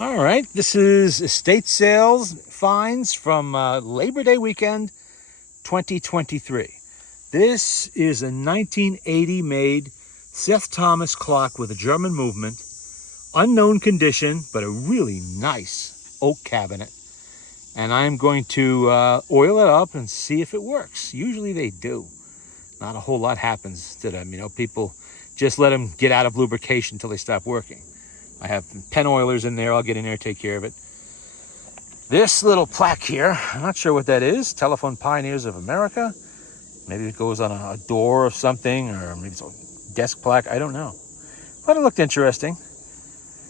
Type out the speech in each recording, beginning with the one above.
All right, this is estate sales finds from Labor Day weekend 2023. This is a 1980 made Seth Thomas clock with a German movement, unknown condition, but a really nice oak cabinet. And I'm going to oil it up and see if it works. Usually they do. Not a whole lot happens to them. People just let them get out of lubrication until they stop working. I have pen oilers in there. I'll get in there and take care of it. This little plaque here, I'm not sure what that is. Telephone Pioneers of America. Maybe it goes on a door or something, or maybe it's a desk plaque. I don't know. But it looked interesting.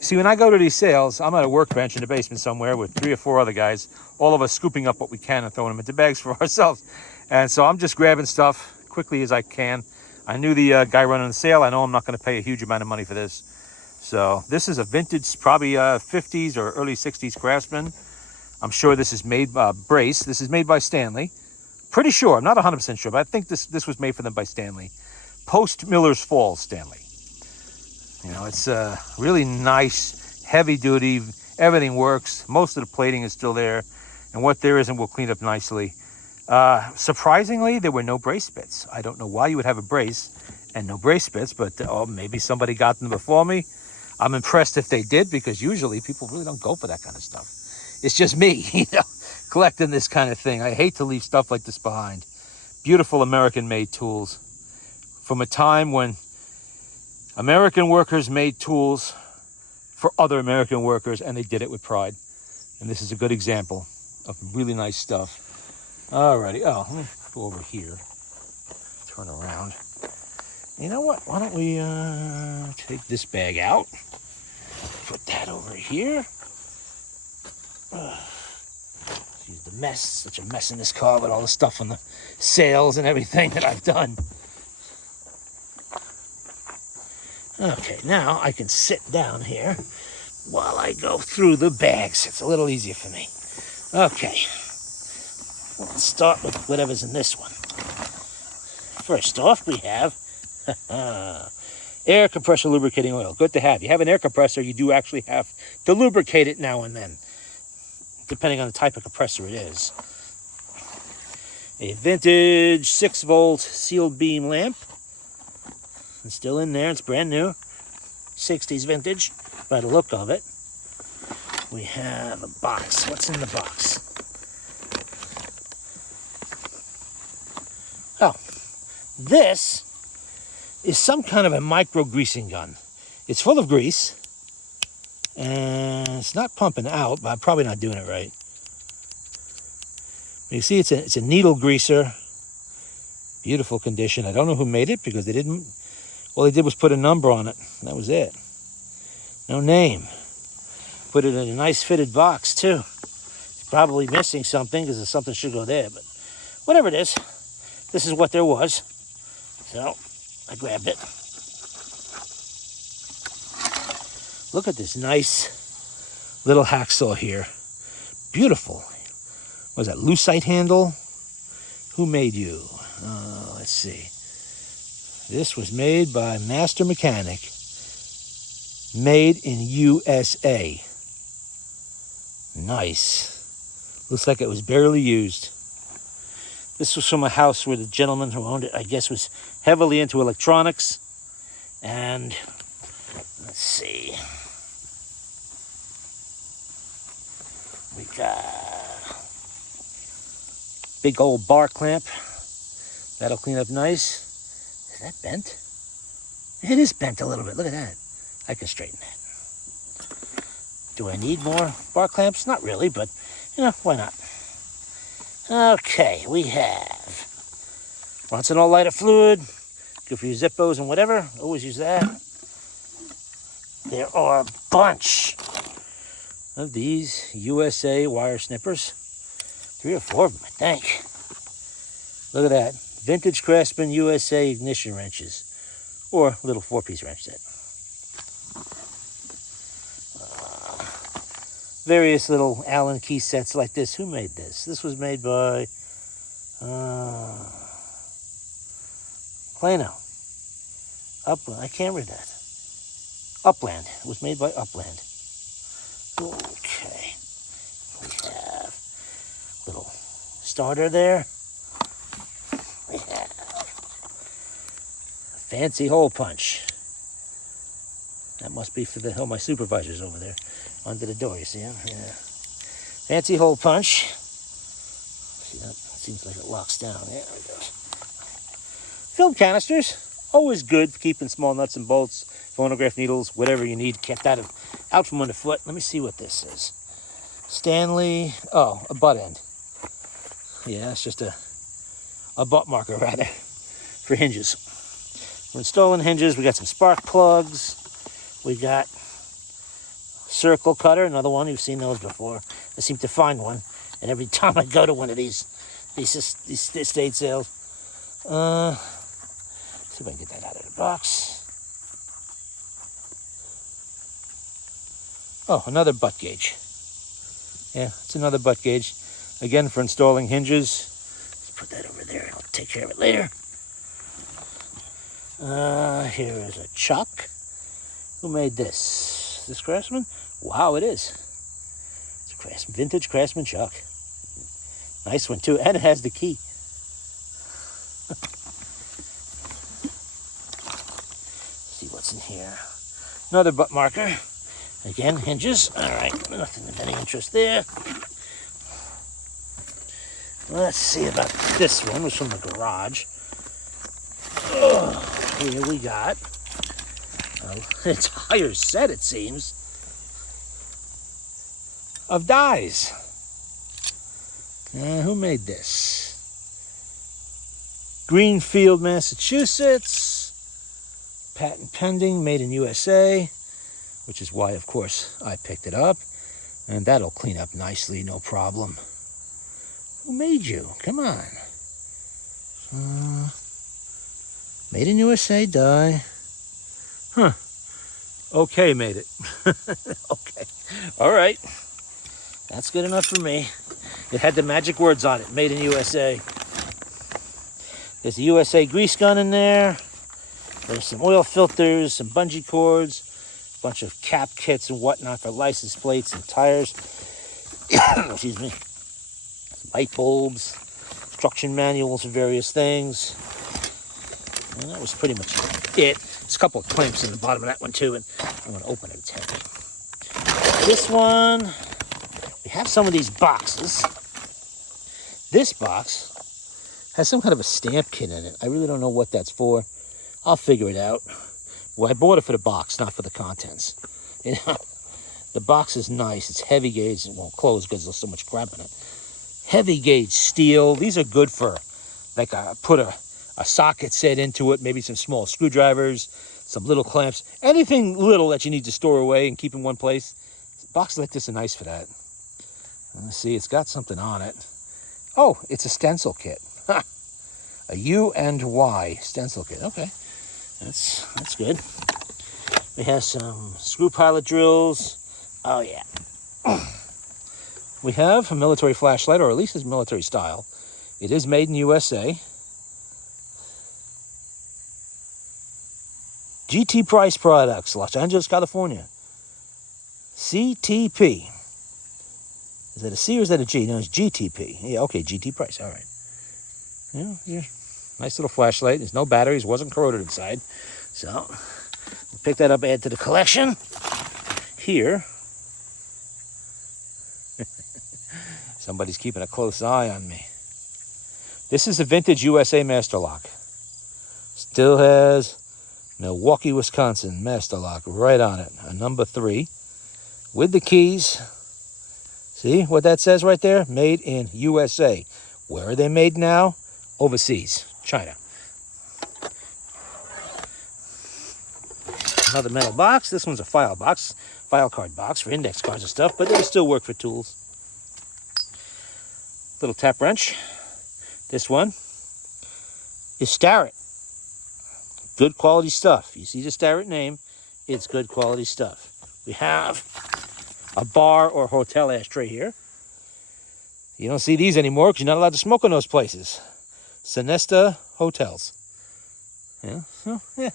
See, when I go to these sales, I'm at a workbench in the basement somewhere with 3 or 4 other guys, all of us scooping up what we can and throwing them into bags for ourselves. And so I'm just grabbing stuff quickly as I can. I knew the guy running the sale. I know I'm not going to pay a huge amount of money for this. So this is a vintage, probably 50s or early 60s Craftsman. I'm sure this is made by Brace. This is made by Stanley. Pretty sure, I'm not 100% sure, but I think this was made for them by Stanley. Post Miller's Falls, Stanley. It's really nice, heavy duty. Everything works. Most of the plating is still there. And what there isn't, we'll clean up nicely. Surprisingly, there were no brace bits. I don't know why you would have a brace and no brace bits, but maybe somebody got them before me. I'm impressed if they did, because usually people really don't go for that kind of stuff. It's just me, collecting this kind of thing. I hate to leave stuff like this behind. Beautiful American-made tools from a time when American workers made tools for other American workers, and they did it with pride. And this is a good example of really nice stuff. Alrighty, let me go over here. Turn around. You know what? Why don't we take this bag out? Put that over here. Excuse the mess. Such a mess in this car with all the stuff on the sales and everything that I've done. Okay, now I can sit down here while I go through the bags. It's a little easier for me. Okay. Let's start with whatever's in this one. First off, we have air compressor lubricating oil. Good to have. You have an air compressor, you do actually have to lubricate it now and then, depending on the type of compressor it is. A vintage 6-volt sealed beam lamp. It's still in there. It's brand new. 60s vintage by the look of it. We have a box. What's in the box? Oh, this is some kind of a micro greasing gun. It's full of grease, and it's not pumping out, but I'm probably not doing it right. You see, it's a needle greaser. Beautiful condition. I don't know who made it, because they didn't. All they did was put a number on it. That was it. No name. Put it in a nice fitted box, too. It's probably missing something, because something should go there. But whatever it is, this is what there was. So I grabbed it. Look at this nice little hacksaw here. Beautiful. What is that, lucite handle? Who made you? Let's see. This was made by Master Mechanic. Made in USA. Nice. Looks like it was barely used. This was from a house where the gentleman who owned it, I guess, was heavily into electronics. And let's see. We got big old bar clamp. That'll clean up nice. Is that bent? It is bent a little bit. Look at that. I can straighten that. Do I need more bar clamps? Not really, but, why not? Okay, we have Ronson lighter fluid. Good for your Zippos and whatever. Always use that. There are a bunch of these USA wire snippers. 3 or 4 of them, I think. Look at that. Vintage Craftsman USA ignition wrenches. Or little 4-piece wrench set. Various little Allen key sets like this. Who made this? This was made by Plano. Upland. I can't read that. Upland. It was made by Upland. Okay. We have a little starter there. We have a fancy hole punch. That must be for my supervisors over there under the door. You see him? Yeah. Fancy hole punch. See, that seems like it locks down. Yeah, there it goes. Film canisters. Always good for keeping small nuts and bolts, phonograph needles, whatever you need. Kept that out from underfoot. Let me see what this is. Stanley. Oh, a butt end. Yeah, it's just a butt marker, rather, for hinges. We're installing hinges. We got some spark plugs. We got circle cutter, another one. You've seen those before. I seem to find one, and every time I go to one of these estate sales, see if I can get that out of the box. Oh, another butt gauge. Yeah, it's another butt gauge. Again, for installing hinges. Let's put that over there. I'll take care of it later. Here is a chuck. Who made this? Is this Craftsman? Wow, it is. It's a vintage Craftsman chuck. Nice one, too. And it has the key. See what's in here. Another butt marker. Again, hinges. All right, nothing of any interest there. Let's see about this one. It was from the garage. Oh, here we got an entire set, it seems, of dies. Who made this? Greenfield, Massachusetts. Patent pending, made in USA, which is why, of course, I picked it up. And that'll clean up nicely, no problem. Who made you? Come on. Made in USA die. Huh. Okay, made it. Okay. All right. That's good enough for me. It had the magic words on it, made in USA. There's a USA grease gun in there. There's some oil filters, some bungee cords, a bunch of cap kits and whatnot for license plates and tires. Excuse me. Some light bulbs, instruction manuals for various things. And that was pretty much it. There's a couple of clamps in the bottom of that one too, and I'm going to open it. It's heavy. This one, we have some of these boxes. This box has some kind of a stamp kit in it. I really don't know what that's for. I'll figure it out. Well, I bought it for the box, not for the contents. You know, the box is nice. It's heavy gauge. It won't close because there's so much crap in it. Heavy gauge steel. These are good for, like, put a socket set into it, maybe some small screwdrivers, some little clamps, anything little that you need to store away and keep in one place. Boxes like this are nice for that. Let's see, it's got something on it. Oh, it's a stencil kit. A U and Y stencil kit. Okay, that's good. We have some screw pilot drills. Oh yeah. We have a military flashlight, or at least it's military style. It is made in USA. GT Price Products, Los Angeles, California. CTP. Is that a C or is that a G? No, it's GTP. Yeah, okay, GT Price. All right. Yeah. Nice little flashlight. There's no batteries. Wasn't corroded inside. So, we'll pick that up, add to the collection. Here. Somebody's keeping a close eye on me. This is a vintage USA Master Lock. Still has Milwaukee, Wisconsin Master Lock right on it. A number 3 with the keys. See what that says right there? Made in USA. Where are they made now? Overseas. China. Another metal box. This one's a file box. File card box for index cards and stuff, but it'll still work for tools. Little tap wrench. This one is Starrett. Good quality stuff. You see the Starrett name, it's good quality stuff. We have a bar or hotel ashtray here. You don't see these anymore because you're not allowed to smoke in those places. Sonesta Hotels. Yeah, so, yeah.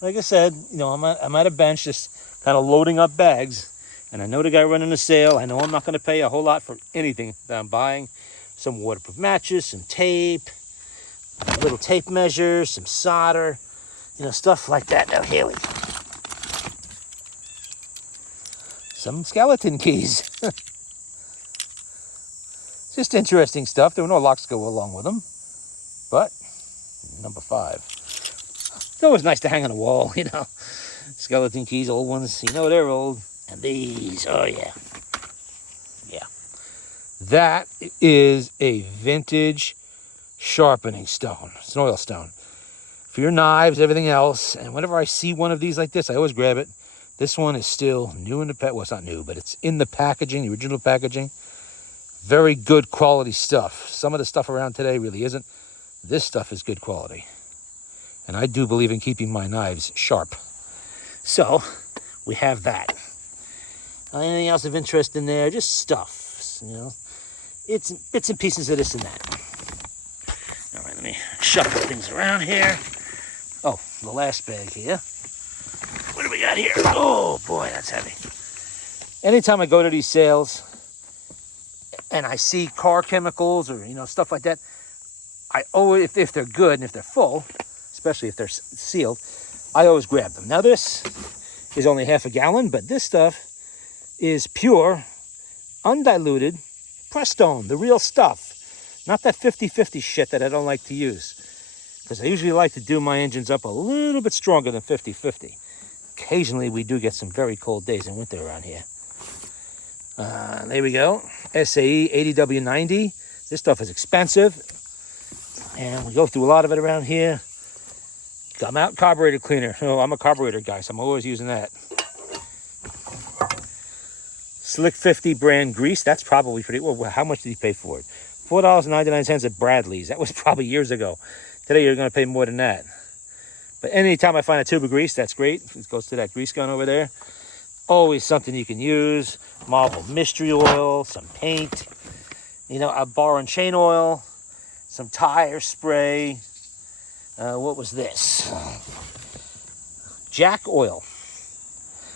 Like I said, I'm at a bench just kind of loading up bags, And I know the guy running the sale. I know I'm not going to pay a whole lot for anything that I'm buying. Some waterproof matches, some tape, little tape measures, some solder, stuff like that. Now, here we go. Some skeleton keys. Just interesting stuff. There were no locks to go along with them. But, number 5. It's always nice to hang on the wall, Skeleton keys, old ones, they're old. And these, oh yeah. Yeah. That is a vintage sharpening stone. It's an oil stone. For your knives, everything else. And whenever I see one of these like this, I always grab it. This one is still new in the well, it's not new, but it's in the packaging, the original packaging. Very good quality stuff. Some of the stuff around today really isn't. This stuff is good quality. And I do believe in keeping my knives sharp. So, we have that. Anything else of interest in there? Just stuff, It's bits and pieces of this and that. All right, let me shuffle things around here. Oh, the last bag here. What do we got here? Oh, boy, that's heavy. Anytime I go to these sales and I see car chemicals or, stuff like that, I always, if they're good and if they're full, especially if they're sealed, I always grab them. Now, this is only half a gallon, but this stuff is pure, undiluted Prestone, the real stuff. Not that 50-50 shit that I don't like to use. Because I usually like to do my engines up a little bit stronger than 50-50. Occasionally, we do get some very cold days in winter around here. There we go. SAE 80W90. This stuff is expensive. And we go through a lot of it around here. I'm out carburetor cleaner. Oh, I'm a carburetor guy, so I'm always using that. Slick 50 brand grease. That's probably pretty... Well, how much did he pay for it? $4.99 at Bradley's. That was probably years ago. Today, you're going to pay more than that. But anytime I find a tube of grease, that's great. It goes to that grease gun over there. Always something you can use. Marble mystery oil, some paint, a bar and chain oil, some tire spray. What was this? Jack oil.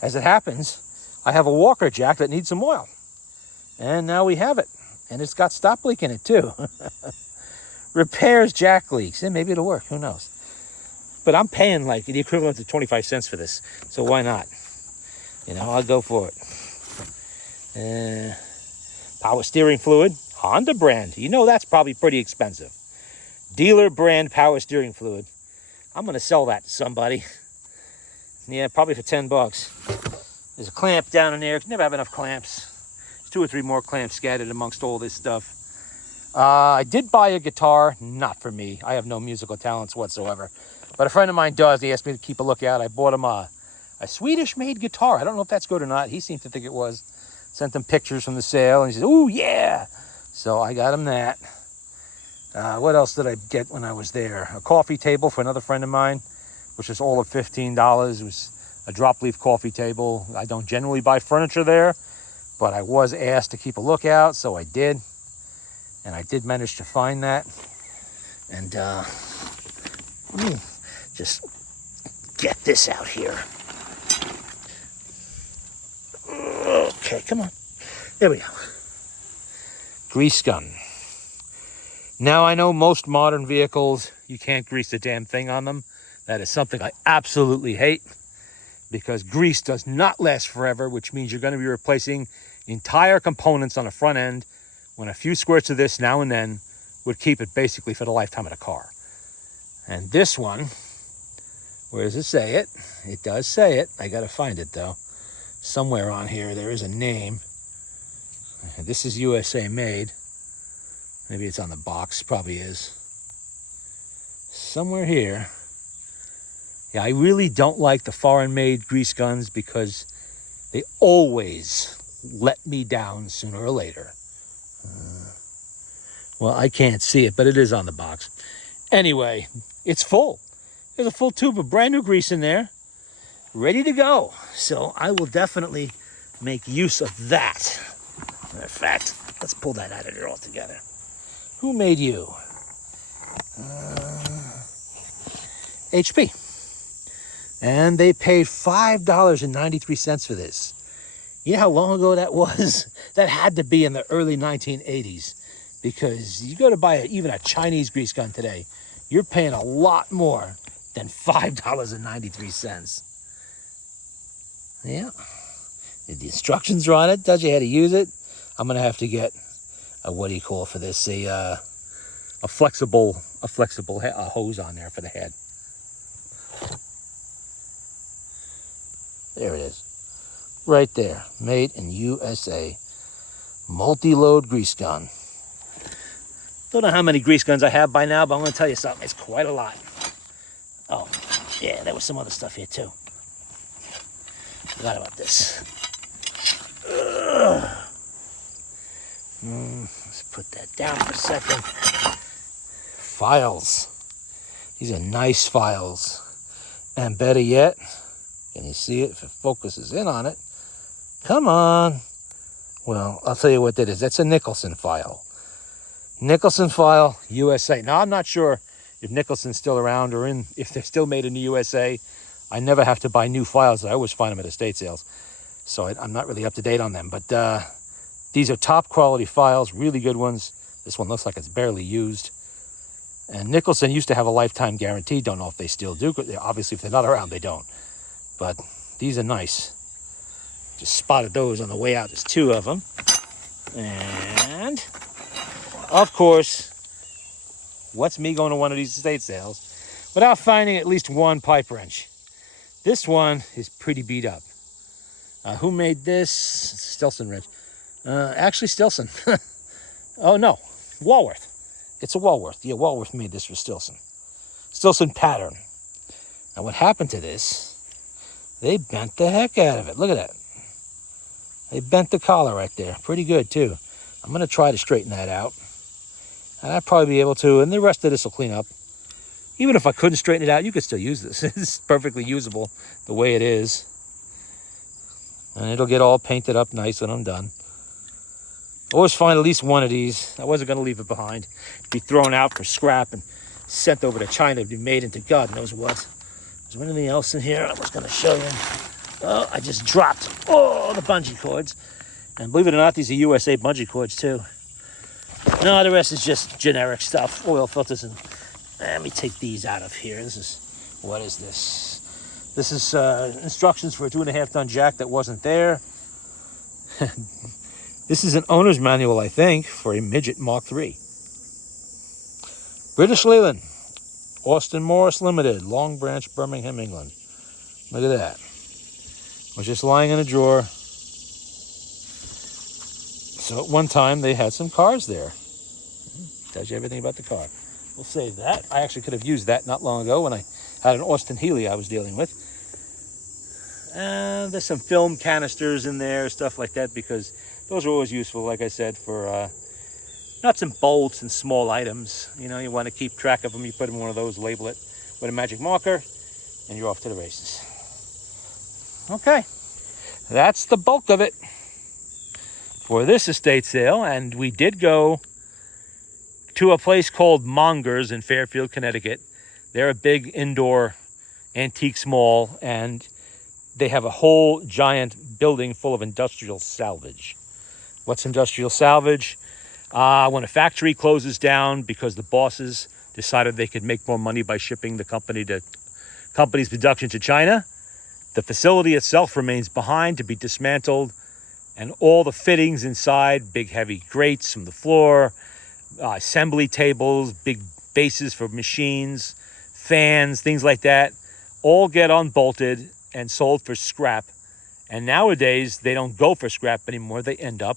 As it happens, I have a Walker jack that needs some oil. And now we have it. And it's got stop leak in it too. Repairs jack leaks. And maybe it'll work. Who knows? But I'm paying like the equivalent of 25 cents for this. So why not? I'll go for it. Power steering fluid. Honda brand. That's probably pretty expensive. Dealer brand power steering fluid. I'm going to sell that to somebody. Yeah, probably for $10. There's a clamp down in there. Never have enough clamps. There's 2 or 3 more clamps scattered amongst all this stuff. I did buy a guitar. Not for me. I have no musical talents whatsoever. But a friend of mine does. He asked me to keep a lookout. I bought him a Swedish-made guitar. I don't know if that's good or not. He seemed to think it was. Sent him pictures from the sale. And he said, ooh, yeah. So I got him that. What else did I get when I was there? A coffee table for another friend of mine, which was all of $15. It was a drop leaf coffee table. I don't generally buy furniture there, but I was asked to keep a lookout, so I did. And I did manage to find that. And let me just get this out here. Okay, come on. There we go. Grease gun. Now, I know most modern vehicles, you can't grease the damn thing on them. That is something I absolutely hate because grease does not last forever, which means you're going to be replacing entire components on the front end when a few squirts of this now and then would keep it basically for the lifetime of the car. And this one, where does it say it? It does say it. I got to find it, though. Somewhere on here, there is a name. This is USA made. Maybe it's on the box. Probably is. Somewhere here. Yeah, I really don't like the foreign-made grease guns because they always let me down sooner or later. Well, I can't see it, but it is on the box. Anyway, it's full. There's a full tube of brand new grease in there, ready to go. So I will definitely make use of that. Matter of fact, let's pull that out of there altogether. Who made you? HP. And they paid $5.93 for this. You know how long ago that was? That had to be in the early 1980s, because you go to buy even a Chinese grease gun today, you're paying a lot more than $5.93. Yeah. The instructions are on it, tells you how to use it. I'm gonna have to get a, what do you call for this? A flexible hose on there for the head. There it is. Right there. Made in USA. Multi-load grease gun. Don't know how many grease guns I have by now, but I'm going to tell you something. It's quite a lot. Oh, yeah, there was some other stuff here too. Forgot about this. Let's put that down for a second. Files. These are nice files. And better yet, can you see it if it focuses in on it? Come on. Well, I'll tell you what that is. That's a Nicholson file. Nicholson file, USA. Now, I'm not sure if Nicholson's still around or if they're still made in the USA. I never have to buy new files. I always find them at estate sales. So I'm not really up to date on them. But these are top quality files, really good ones. This one looks like it's barely used. And Nicholson used to have a lifetime guarantee. Don't know if they still do. Obviously, if they're not around, they don't. But these are nice. Just spotted those on the way out. There's two of them. And, of course, what's me going to one of these estate sales without finding at least one pipe wrench? This one is pretty beat up. Who made this? Stilson wrench. Actually, Stilson. Oh, no. Walworth. It's a Walworth. Yeah, Walworth made this for Stilson. Stilson pattern. Now, what happened to this? They bent the heck out of it. Look at that. They bent the collar right there. Pretty good, too. I'm going to try to straighten that out. And I'll probably be able to, and the rest of this will clean up. Even if I couldn't straighten it out, you could still use this. It's perfectly usable the way it is. And it'll get all painted up nice when I'm done. Always find at least one of these. I wasn't going to leave it behind. Be thrown out for scrap and sent over to China to be made into God knows what. Is there anything else in here I was going to show you? Oh, I just dropped all the bungee cords. And believe it or not, these are USA bungee cords too. No, the rest is just generic stuff. Oil filters and... Let me take these out of here. What is this? This is instructions for a 2.5-ton jack that wasn't there. This is an owner's manual, I think, for a Midget Mark III. British Leyland, Austin Morris Limited, Long Branch, Birmingham, England. Look at that. Was just lying in a drawer. So at one time they had some cars there. Tells you everything about the car. We'll save that. I actually could have used that not long ago when I had an Austin Healey I was dealing with. There's some film canisters in there, stuff like that, because those are always useful, like I said, for nuts and bolts and small items. You know, you want to keep track of them. You put them in one of those, label it with a magic marker, and you're off to the races. Okay, that's the bulk of it for this estate sale. And we did go to a place called Mongers in Fairfield, Connecticut. They're a big indoor antiques mall, and they have a whole giant building full of industrial salvage. What's industrial salvage? When a factory closes down because the bosses decided they could make more money by shipping the company's production to China, the facility itself remains behind to be dismantled, and all the fittings inside, big heavy grates from the floor, assembly tables, big bases for machines, fans, things like that, all get unbolted and sold for scrap. And nowadays, they don't go for scrap anymore. They end up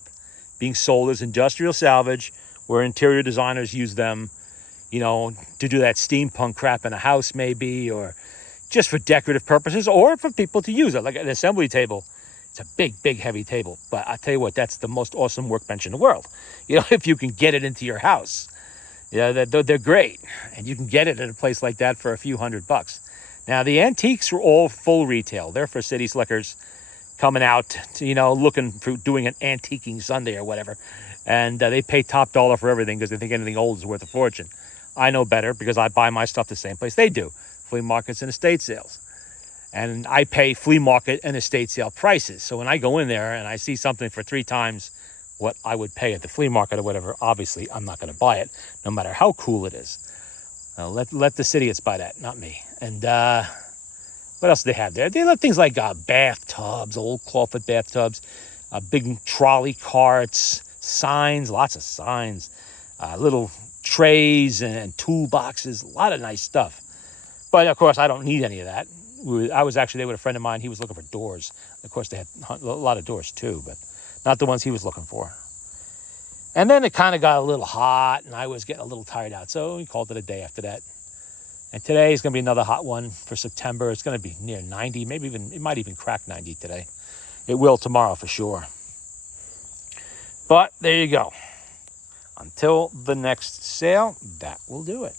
being sold as industrial salvage, where interior designers use them, you know, to do that steampunk crap in a house maybe, or just for decorative purposes, or for people to use it, like an assembly table. It's a big, big, heavy table. But I tell you what, that's the most awesome workbench in the world. You know, if you can get it into your house. Yeah, they're great. And you can get it at a place like that for a few $100. Now, the antiques were all full retail. They're for city slickers coming out, to, you know, looking for doing an antiquing Sunday or whatever. And they pay top dollar for everything because they think anything old is worth a fortune. I know better because I buy my stuff the same place they do. Flea markets and estate sales. And I pay flea market and estate sale prices. So when I go in there and I see something for 3 times what I would pay at the flea market or whatever, obviously I'm not going to buy it, no matter how cool it is. Let the idiots buy that, not me. And what else do they have there? They have things like bathtubs, old clawfoot bathtubs, big trolley carts, signs, lots of signs, little trays and toolboxes, a lot of nice stuff. But of course, I don't need any of that. I was actually there with a friend of mine. He was looking for doors. Of course, they had a lot of doors too, but not the ones he was looking for. And then it kind of got a little hot, and I was getting a little tired out, so we called it a day after that. And today is going to be another hot one for September. It's going to be near 90, maybe even, it might even crack 90 today. It will tomorrow for sure. But there you go. Until the next sale, that will do it.